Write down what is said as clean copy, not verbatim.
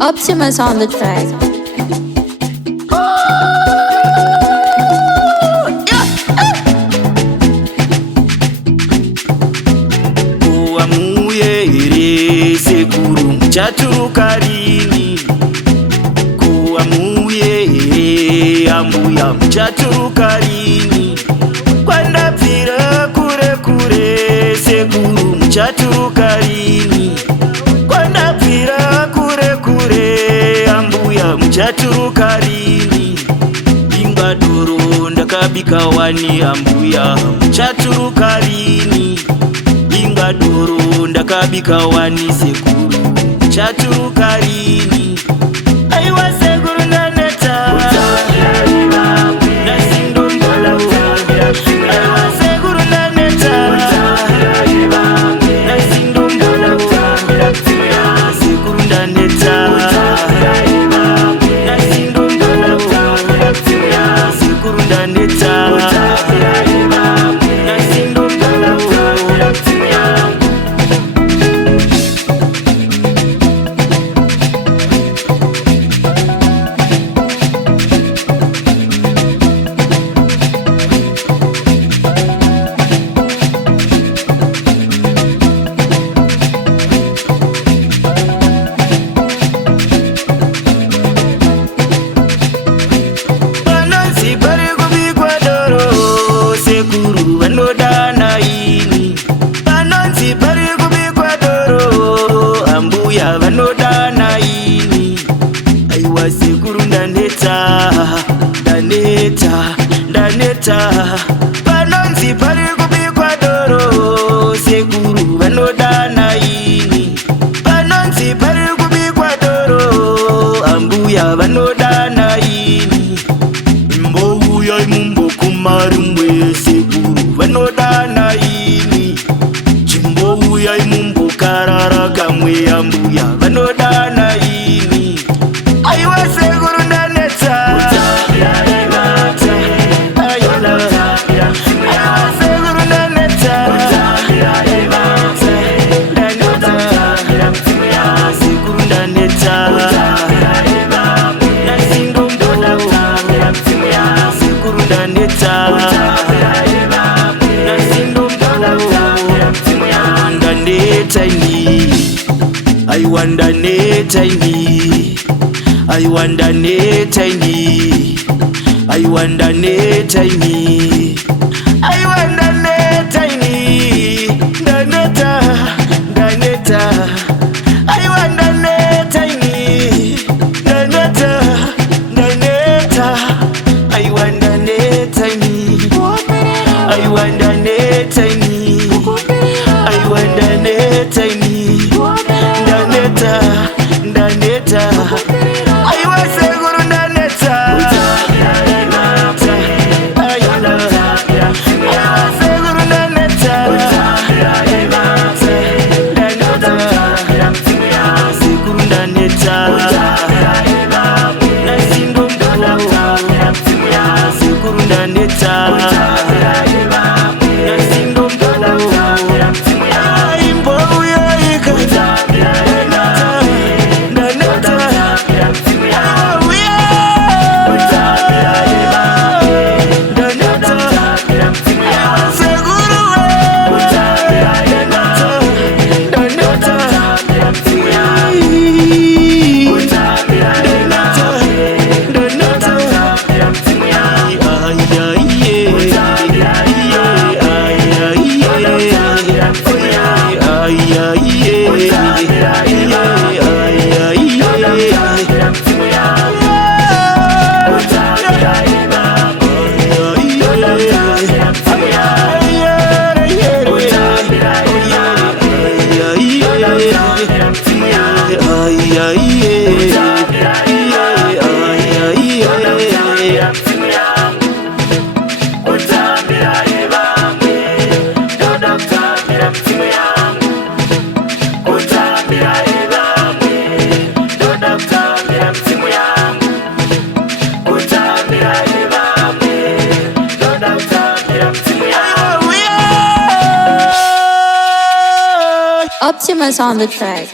Optimus on the track. Kuamuye ere sekuru mchaturuka lini? Kuamuye ere ambuya mchaturuka lini? Kwenda pira kure kure sekuru mchaturuka lini? Kwenda pira kure kure ambuya mchaturuka lini? Inga doro ndakabika wani ambuya mchaturuka lini? Inga doro ndakabika wani sekuru mchaturuka lini? Aiwa sekuru naneta vanodana ini. Aiwa sekuru ndaneta ndaneta ndaneta panonzi pari kubikwa doro sekuru vanodana ini. Panonzi pari kubikwa doro ambuya vanodana ini. Mbouya imumbokumarumwe sekuru vanodana ini. Chimbouya imumbokarara kamwe ambuya vanodana ini. Aiwa sekuru ndaneta I wonder ne tiny, I wonder ne tiny, I wonder ne tiny, I wonder ne tiny, Daneta, Daneta, I wonder ne tiny, Daneta, Daneta, I wonder ne tiny, I wonder ne tiny, I wonder ne tiny. Ndaneta aiwa sekuru ndaneta sekuru ndaneta sekuru ndaneta nasindo sekuru ndaneta nasindo Optimus on the track.